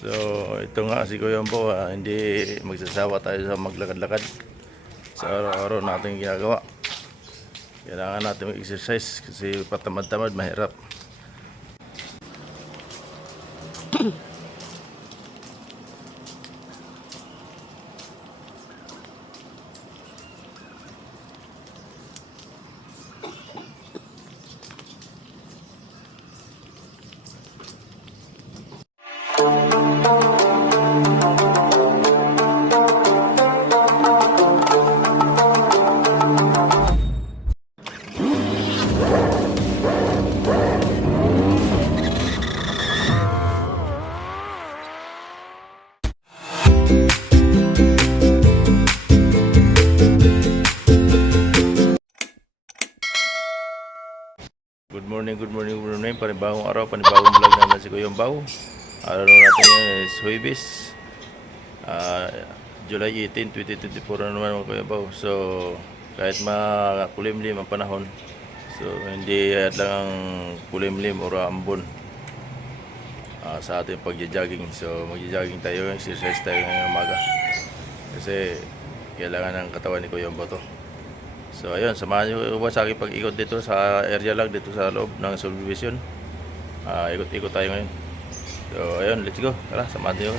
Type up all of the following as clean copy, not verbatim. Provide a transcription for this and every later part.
So ito nga si Kuya Ambo, hindi magsasawa tayo sa maglakad-lakad sa araw-araw natin ginagawa. Kailangan natin mag-exercise kasi patamad-tamad mahirap. Good morning, panibagong araw, panibagong vlog naman si Kuya Ambo. Araw natin yan is Huwebes, July 18, 2024 na naman mga Kuya Ambo. So kahit makulimlim ang panahon, so hindi lang ang kulimlim o ambon sa ating pagja-jogging. So magja-jogging tayo, exercise tayo ngayong umaga kasi kailangan ng katawan ni Kuya Ambo to. So ayun, samahan nyo ba sa aking pag-ikot dito sa area lang, dito sa loob ng subdivision. Ikot-ikot tayo ngayon. So ayun, let's go. Tara, samahan nyo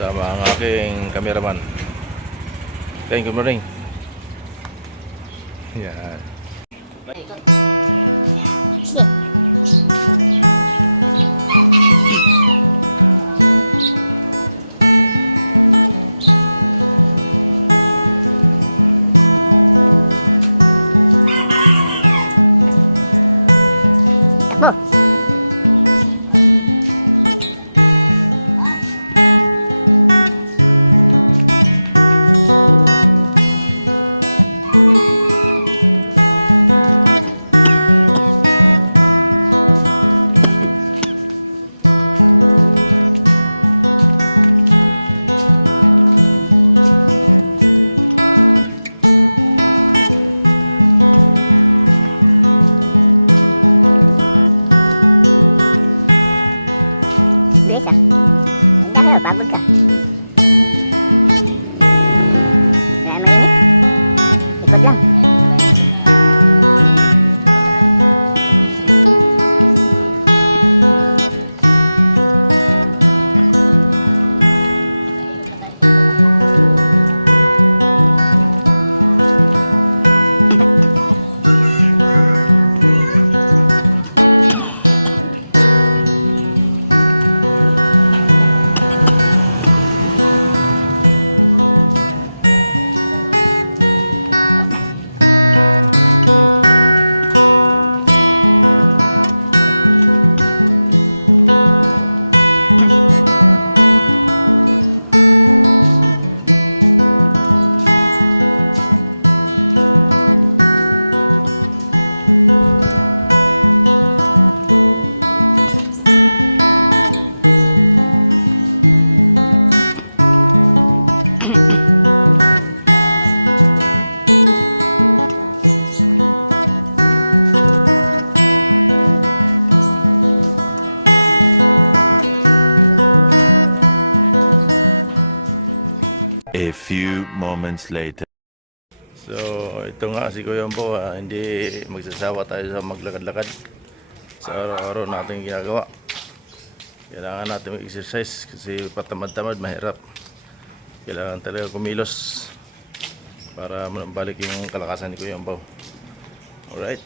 sama ang aking cameraman. Thank you, good morning. Yan. A few moments later. So ito nga si Kuya Ambo, hindi magsasawa tayo sa maglakad-lakad sa araw-araw natin ginagawa. Kailangan natin mag-exercise kasi patamad-tamad mahirap. Kailangan talaga kumilos para balik yung kalakasan ni Kuya Ambo. Alright.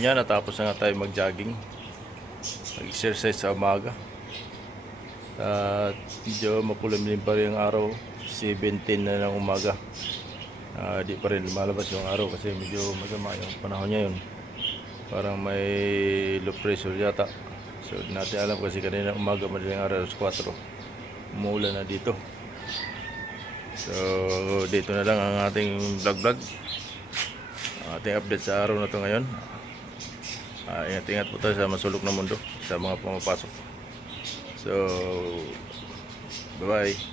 niya, natapos na nga tayo mag-jogging. Mag-exercise sa umaga. At medyo makulimlim pa rin yung araw. 7:10 na ng umaga. Di pa rin lumalabas yung araw kasi medyo masama yung panahon ngayon. Parang may low pressure yata. So di natin alam kasi kanina umaga madaling araw 4. Umuulan na dito. So dito na lang ang ating vlog. Ang ating update sa araw na to ngayon. Ingat-ingat po tayo sa masulok na mundo sa mga pumapasok. So bye-bye.